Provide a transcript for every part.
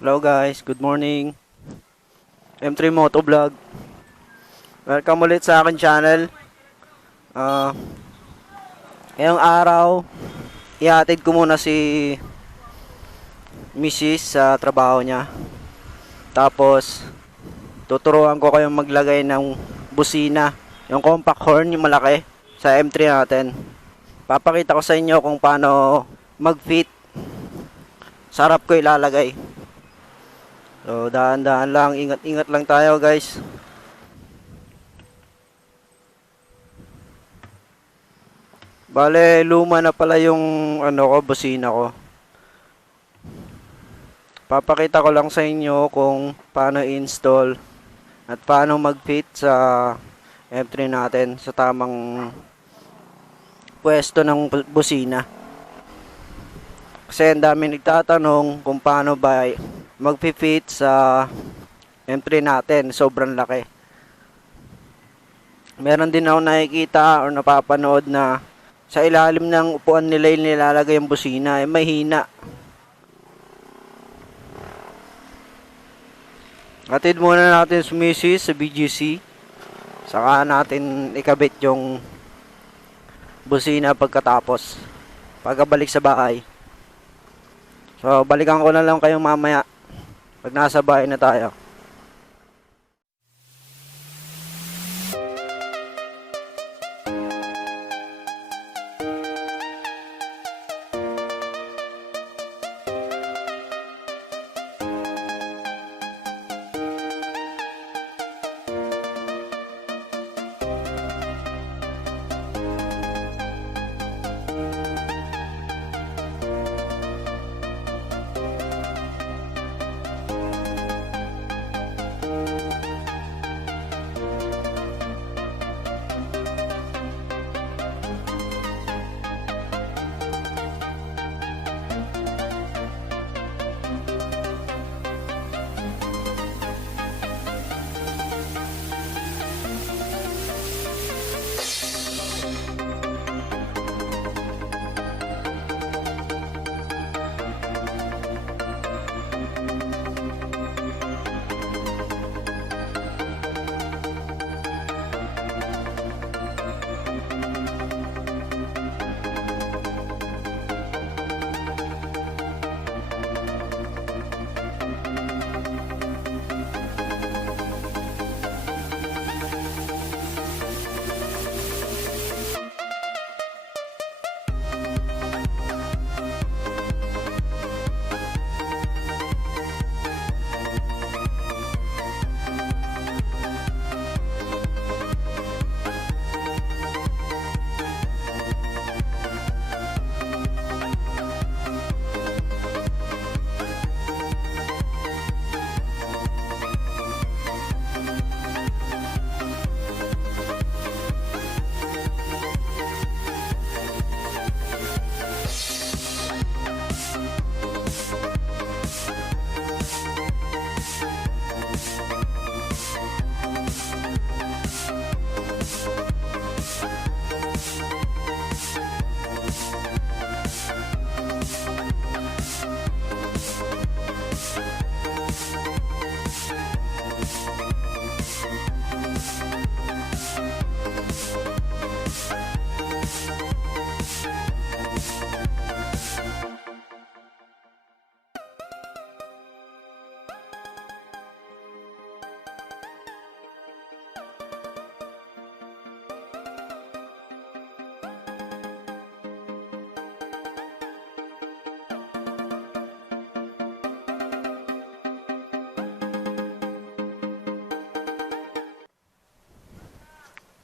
Hello guys, good morning. M3 Moto Vlog. Welcome ulit sa akin channel. Ngayong araw, ihatid ko muna si Mrs. sa trabaho niya. Tapos, tuturuan ko kayong maglagay ng busina. Yung compact horn, yung malaki, sa M3 natin. Papakita ko sa inyo kung paano mag-fit. Sa harap ko ilalagay. So, dahan-dahan lang, ingat-ingat lang tayo guys. Bale, luma na pala yung busina ko. Papakita ko lang sa inyo kung paano i-install at paano mag-fit sa M3 natin sa tamang pwesto ng busina. Kasi ang dami nagtatanong kung paano ba mag-fit sa M3 natin, sobrang laki. Meron din ako nakikita o napapanood na sa ilalim ng upuan nila yung nilalagay yung busina, mahina. Hatid muna natin sumisis sa BGC, saka natin ikabit yung busina pagkatapos, pagkabalik sa bahay. So balikan ko na lang kayo mamaya pag nasa bahay na tayo.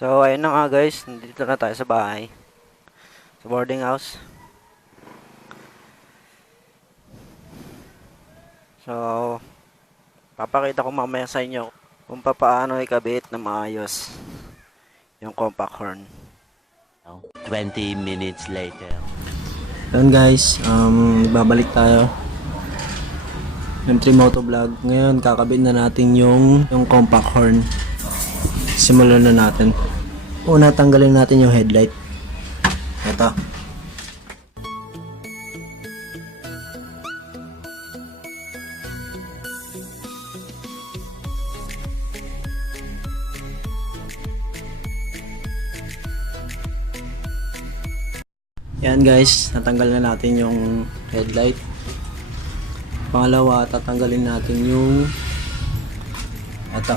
So, ayun na nga guys, nandito na tayo sa bahay, sa boarding house. So, papakita ko mamaya sa inyo kung paano ikabit na maayos yung compact horn. 20 minutes later. Ayun guys, babalik tayo. M3 Moto Vlog. Ngayon, kakabit na natin yung compact horn. Simulan na natin. Una, tanggalin natin yung headlight. Ito. Yan guys, natanggal na natin yung headlight. Pangalawa, tatanggalin natin yung ito.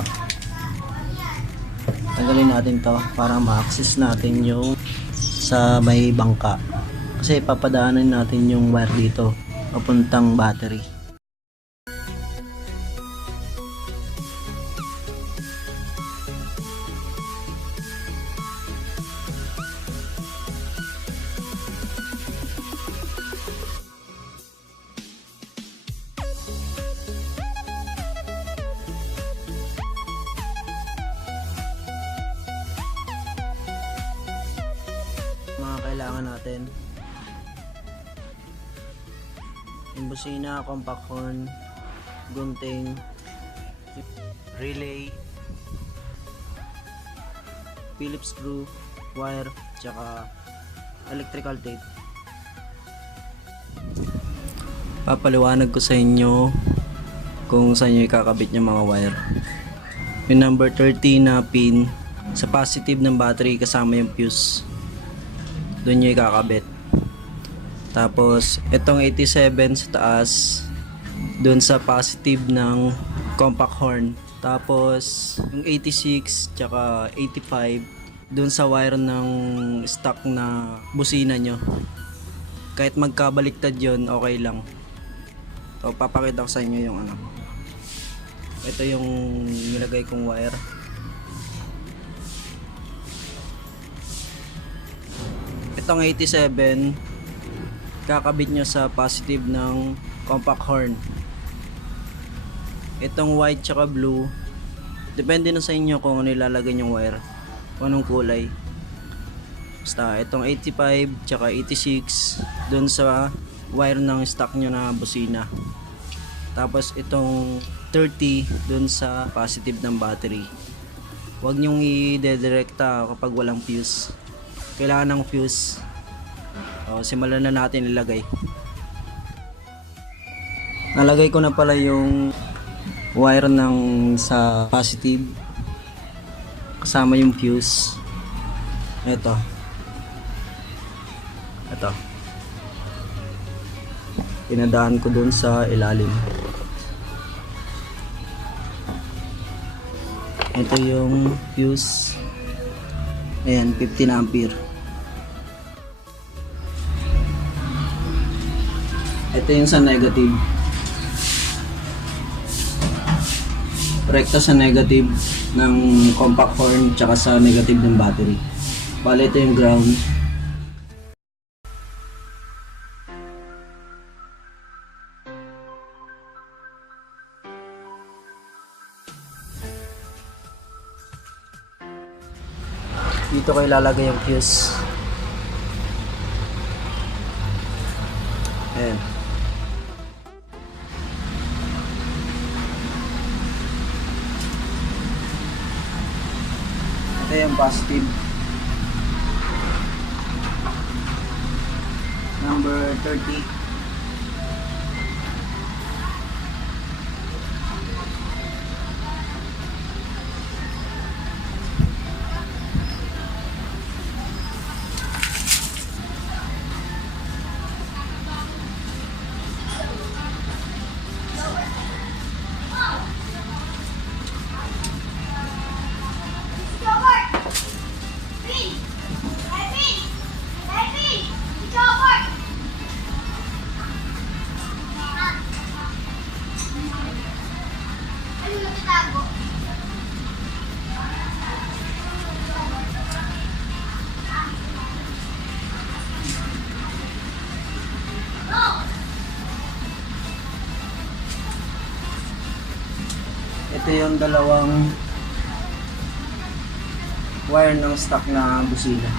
Tanggalin natin to para ma-access natin yung sa may bangka. Kasi papadaanan natin yung wire dito papuntang battery. Mga kailangan natin: yung busina, compact horn, gunting, relay, Phillips screw, wire, tsaka electrical tape. Papaliwanag ko sa inyo kung saan nyo ikakabit yung mga wire. Yung number 30 na pin sa positive ng battery kasama yung fuse, doon nyo ikakabit. Tapos itong 87 sa taas, doon sa positive ng compact horn. Tapos yung 86 tsaka 85 doon sa wire ng stock na busina nyo. Kahit magkabaliktad yon, okay lang. So papakita ko sa inyo yung ano. Ito yung nilagay kong wire. Itong 87, kakabit nyo sa positive ng compact horn. Itong white tsaka blue, depende na sa inyo kung ano ilalagay yung wire, kung anong kulay. Basta itong 85 tsaka 86 dun sa wire ng stock nyo na busina. Tapos itong 30 dun sa positive ng battery. Huwag nyong i-dedirekta kapag walang fuse. Kailangan ng fuse. Simulan na natin ilagay. Nalagay ko na pala yung wire ng sa positive kasama yung fuse. Ito pinadaan ko dun sa ilalim. Ito yung fuse. Ayan, 15 ampere. Ito yung sa negative. Rekta sa negative ng compact horn tsaka sa negative ng battery. Bale, ito yung ground. Dito ko ilalagay yung fuse. Ayan. Ito yung positive. Number 30. Ito yung dalawang wire ng stock na busina.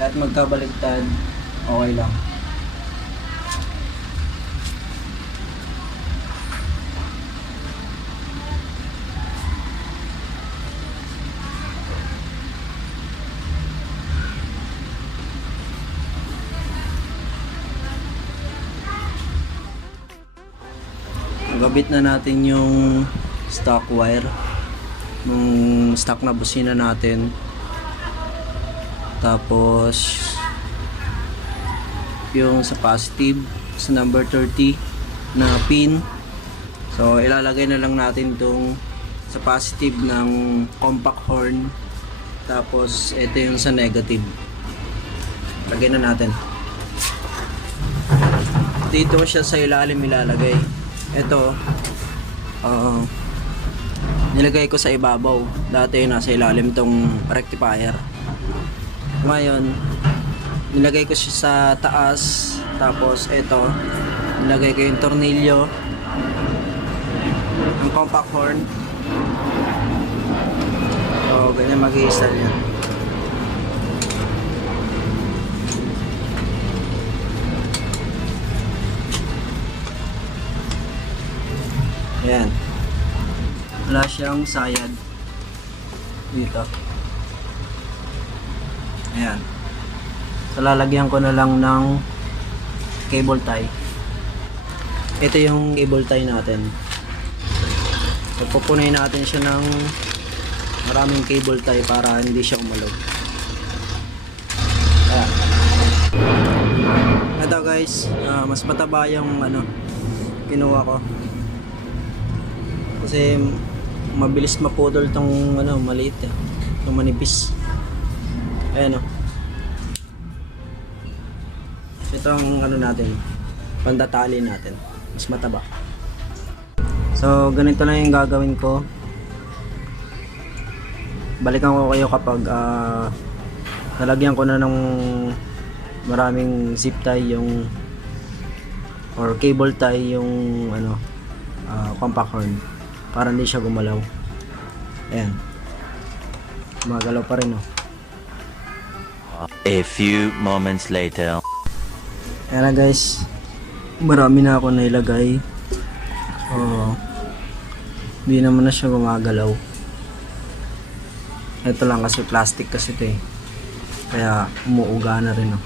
Lahat magkabaligtad, okay lang. Gabit na natin yung stock wire nung stock na busina natin. Tapos yung sa positive sa number 30 na pin. So ilalagay na lang natin tong sa positive ng compact horn. Tapos ito yung sa negative. Lagay na natin. Dito siya sa ilalim ilalagay. Ito nilagay ko sa ibabaw. Dati nasa ilalim tong rectifier. Ngayon nilagay ko siya sa taas. Tapos ito nilagay ko yung tornilyo ng compact horn. So ganyan mag-i-install yan. Ayan. Wala siyang sayad dito. Ayan. So lalagyan ko na lang ng cable tie. Ito yung cable tie natin. So pupunuin natin siya ng maraming cable tie para hindi siya umalog. Ayan. Ito guys, mas mataba yung kinuha ko. Kasi mabilis maputol tong maliit yung manipis. Ayan o. Ito ang natin, pandatali natin, mas mataba. So ganito lang yung gagawin ko. Balikan ko kayo kapag nalagyan ko na ng maraming zip tie yung or cable tie yung compact horn para hindi siya gumalaw. Ayan, gumagalaw pa rin A few moments later. Ayan na guys, marami na ako nailagay. So hindi naman na siya gumagalaw. Ito lang kasi plastic kasi ito kaya umuuga na rin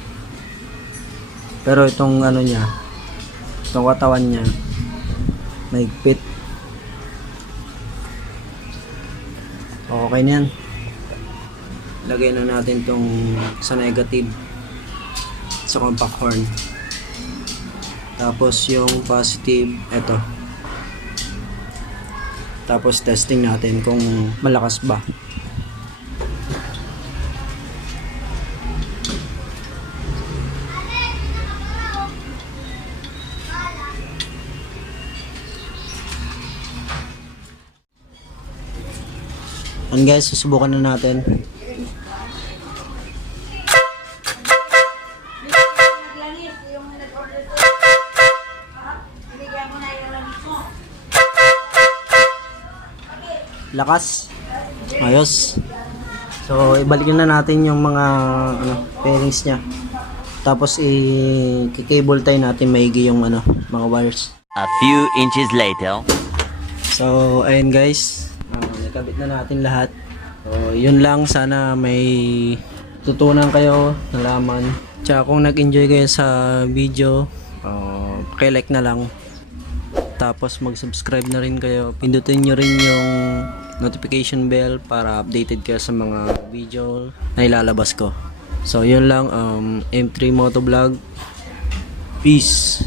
Pero itong niya, itong katawan niya mahigpit. Okay na yan. Lagay na natin tong sa negative sa compact horn. Tapos yung positive, eto. Tapos testing natin kung malakas ba. And guys, susubukan na natin. Lakas. Ayos. So, ibalikin na natin yung mga pairings niya. Tapos i-cable tie natin maigi yung mga wires. A few inches later. So, ayun guys. Nakabit na natin lahat. So, yun lang. Sana may tutunan kayo, nalaman. Tsaka kung nag-enjoy kayo sa video, like na lang. Tapos mag-subscribe na rin kayo. Pindutin nyo rin yung notification bell para updated kayo sa mga video na ilalabas ko. So, yun lang. M3 Motovlog. Peace.